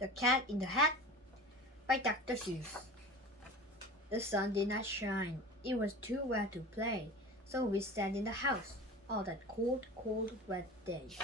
The Cat in the Hat by Dr. Seuss. The sun did not shine. It was too wet to play, so we sat in the house all that cold, wet day.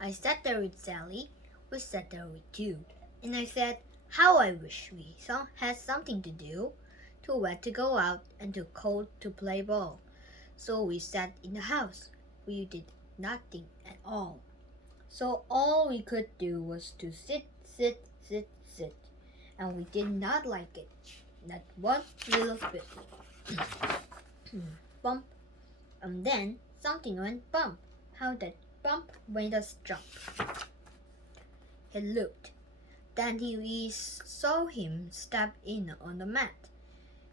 I sat there with Sally. We sat there with you. And I said, how I wish we had something to do. Too wet to go out and too cold to play ball. So we sat in the house. We did nothing at all. So all we could do was to sit. And we did not like it. Not one little bit. Bump. And then something went bump. How that bump made us jump. He looked. Then we saw him step in on the mat.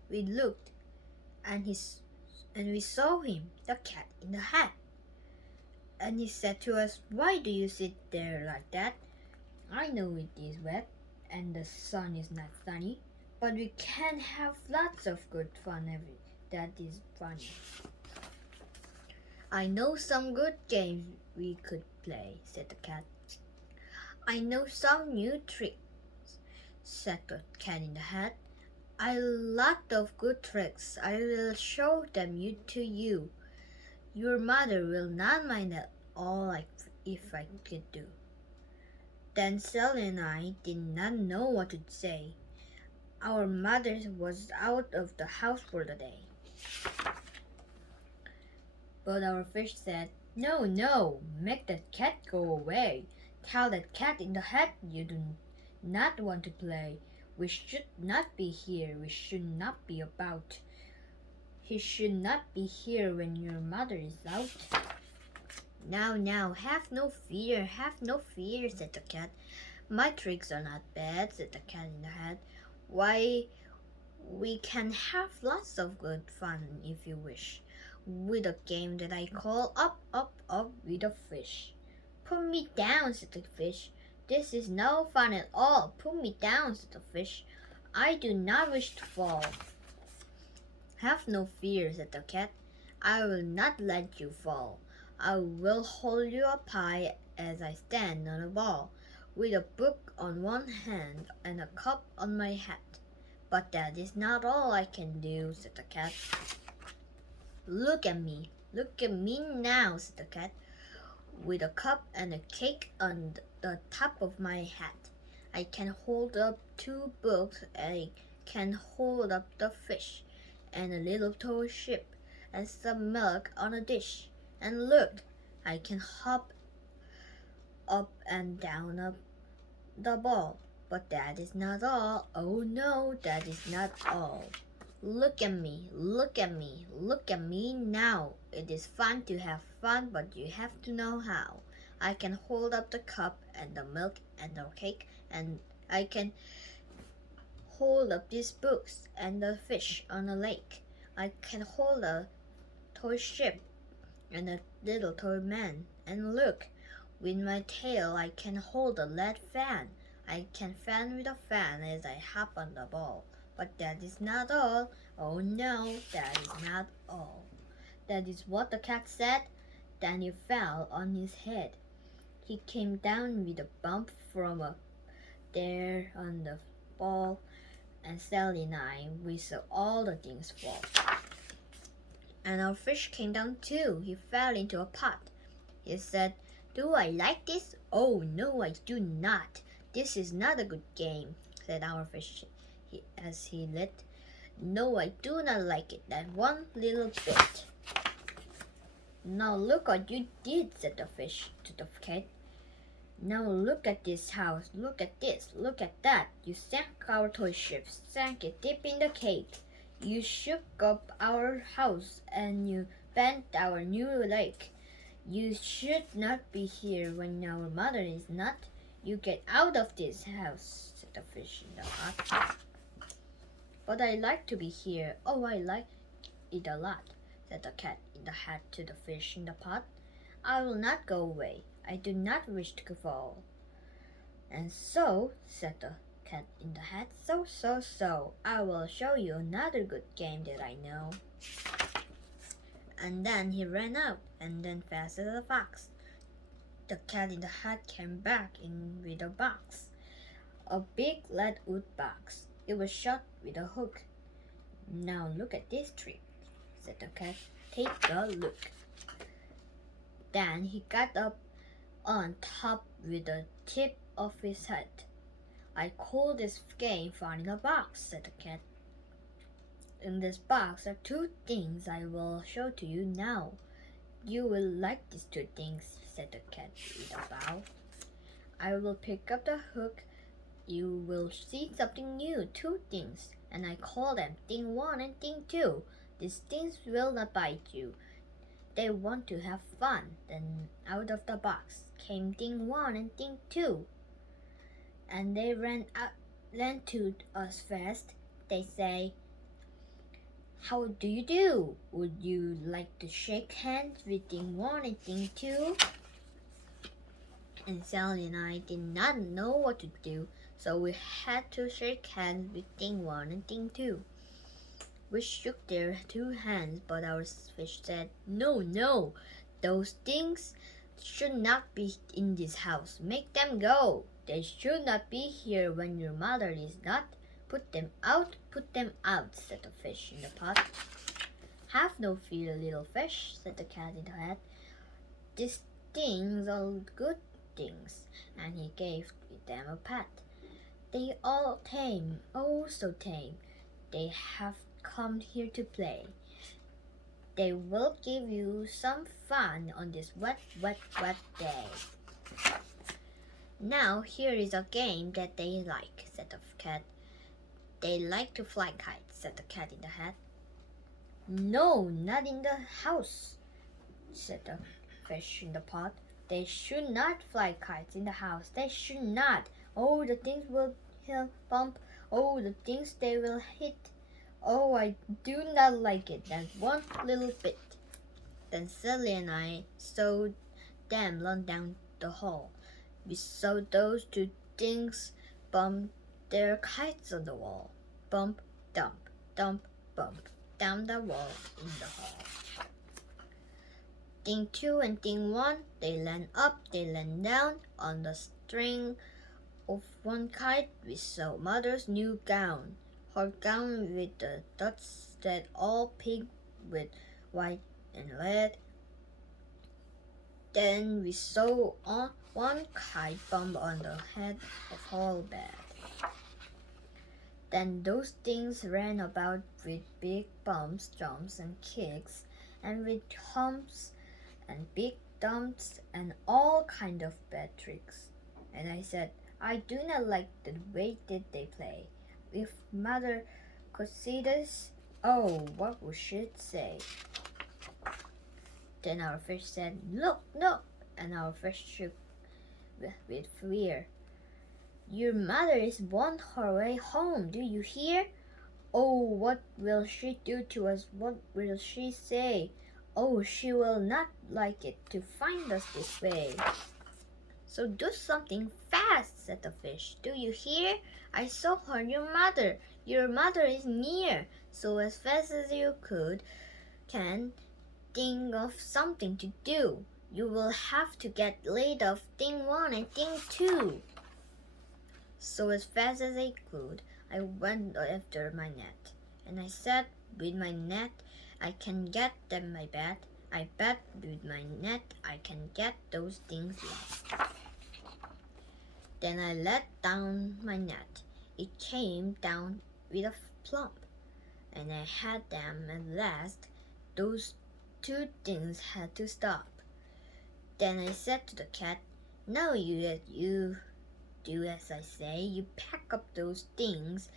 We looked, and we saw him, the cat in the hat. And he said to us, why do you sit there like that? I know it is wet, and the sun is not sunny, but we can have lots of good fun that is funny. I know some good games we could play, said the cat. I know some new tricks, said the cat in the hat. A lot of good tricks. I will show them to you. Your mother will not mind at all if I could do. Then Sally and I did not know what to say. Our mother was out of the house for the day. But our fish said, no, make that cat go away. Tell that cat in the hat you do not want to play. We should not be here. We should not be about. He should not be here when your mother is out. Now, have no fear, said the cat. My tricks are not bad, said the cat in the hat. Why, we can have lots of good fun if you wish, with a game that I call Up with a Fish. Put me down, said the fish. This is no fun at all. Put me down, said the fish. I do not wish to fall. Have no fear, said the cat. I will not let you fall. I will hold you up high as I stand on a ball, with a book on one hand and a cup on my hat. But that is not all I can do, said the cat. Look at me now, said the cat, with a cup and a cake on the top of my hat. I can hold up 2 books, I can hold up the fish, and a little toy ship, and some milk on a dish. And look, I can hop up and down up the ball. But that is not all. Oh no, that is not all. Look at me now. It is fun to have fun, but you have to know how. I can hold up the cup and the milk and the cake, and I can hold up these books and the fish on the lake. I can hold a toy ship and a little toy man. And look, with my tail I can hold a lead fan. I can fan with a fan as I hop on the ball. But that is not all. Oh no, that is not all. That is what the cat said. Then he fell on his head. He came down with a bump from up there on the ball, and Sally and I, we saw all the things fall. And our fish came down too. He fell into a pot. He said, do I like this? Oh no, I do not. This is not a good game, said our fish as he lit. No, I do not like it, not one little bit. Now look what you did, said the fish to the cat. Now look at this house, look at this, look at that. You sank our toy ship, sank it deep in the cake. You shook up our house and you bent our new lake. You should not be here when our mother is not. You get out of this house, said the fish in the pot. But I like to be here. Oh, I like it a lot, said the cat in the hat to the fish in the pot. I will not go away. I do not wish to fall. And so, said the cat in the hat, so, I will show you another good game that I know. And then he ran out, and then fast as a fox. The cat in the hat came back in with a box. A big lead wood box. It was shut with a hook. Now look at this trick, said the cat. Take a look. Then he got up on top with the tip of his head. I call this game fun in a box, said the cat. In this box are two things I will show to you now. You will like these two things, said the cat with a bow. I will pick up the hook. You will see something new, two things, and I call them thing one and thing two. These things will not bite you. They want to have fun. Then out of the box came thing one and thing two. And they ran to us fast. They say, how do you do? Would you like to shake hands with thing one and thing two? And Sally and I did not know what to do, so we had to shake hands with thing one and thing two. We shook their two hands, but our fish said, no, those things should not be in this house. Make them go. They should not be here when your mother is not. Put them out, said the fish in the pot. Have no fear, little fish, said the cat in the hat. These things are good things, and he gave them a pat. They all tame, oh so tame. They have come here to play. They will give you some fun on this wet day. Now here is a game that they like, said the cat. They like to fly kites, said the cat in the hat. No, not in the house, said the fish in the pot. They should not fly kites in the house. They should not. Oh, the things will bump. Oh, the things they will hit. Oh, I do not like it, not one little bit. Then Sally and I saw them run down the hall. We saw those two things bump their kites on the wall. Bump, dump, dump, bump, down the wall in the hall. Thing two and thing one, they land up, they land down on the string of one kite. We saw mother's new gown, her gown with the dots that all pink with white and red. Then we saw one kite bump on the head of her bed. Then those things ran about with big bumps, jumps, and kicks, and with humps and big dumps and all kind of bad tricks. And I said, I do not like the way that they play. If mother could see this, oh, what would she say? Then our fish said, look, and our fish shook with fear. Your mother is on her way home, do you hear? Oh, what will she do to us? What will she say? Oh, she will not like it to find us this way. So do something fast, said the fish. Do you hear? I saw her, your mother. Your mother is near. So as fast as you can think of something to do. You will have to get rid of thing one and thing two. So as fast as I could, I went after my net, and I said, with my net, I can get them my bet. I bet with my net, I can get those things yet. Then I let down my net. It came down with a plump, and I had them at last. Those two things had to stop. Then I said to the cat, now you do as I say. You pack up those things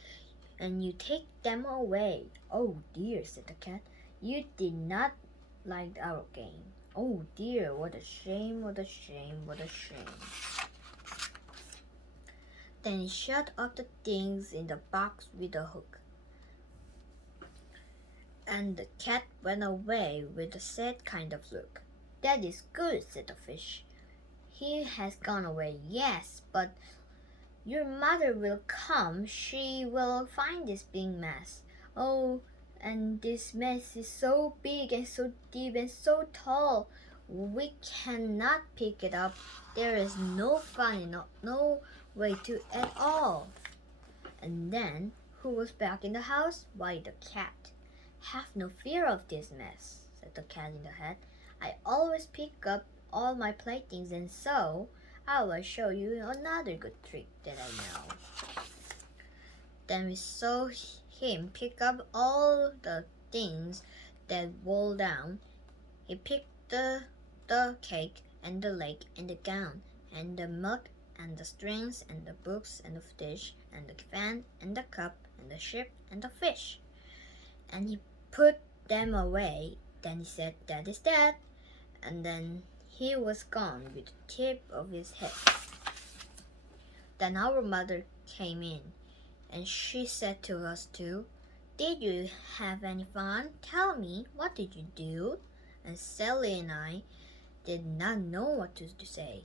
and you take them away. Oh dear, said the cat. You did not like our game. Oh dear, what a shame, what a shame, what a shame. Then he shut up the things in the box with a hook. And the cat went away with a sad kind of look. That is good, said the fish. He has gone away, yes, but your mother will come. She will find this big mess. Oh, and this mess is so big and so deep and so tall. We cannot pick it up. There is no way to at all. And then, who was back in the house? Why, the cat. Have no fear of this mess, said the cat in the hat. I always pick up all my playthings, and so I will show you another good trick that I know. Then we saw him pick up all the things that rolled down. He picked the cake and the lake and the gown and the milk and the strings and the books and the dish and the fan and the cup and the ship and the fish. And he put them away. Then he said, "That is that." And then he was gone with the tip of his head. Then our mother came in, and she said to us too, "Did you have any fun? Tell me, what did you do?" And Sally and I did not know what to say.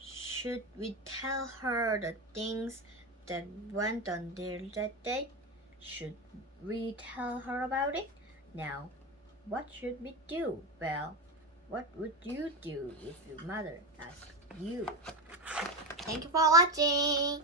Should we tell her the things that went on there that day? Should we tell her about it? Now, what should we do? Well, what would you do if your mother asked you? Thank you for watching.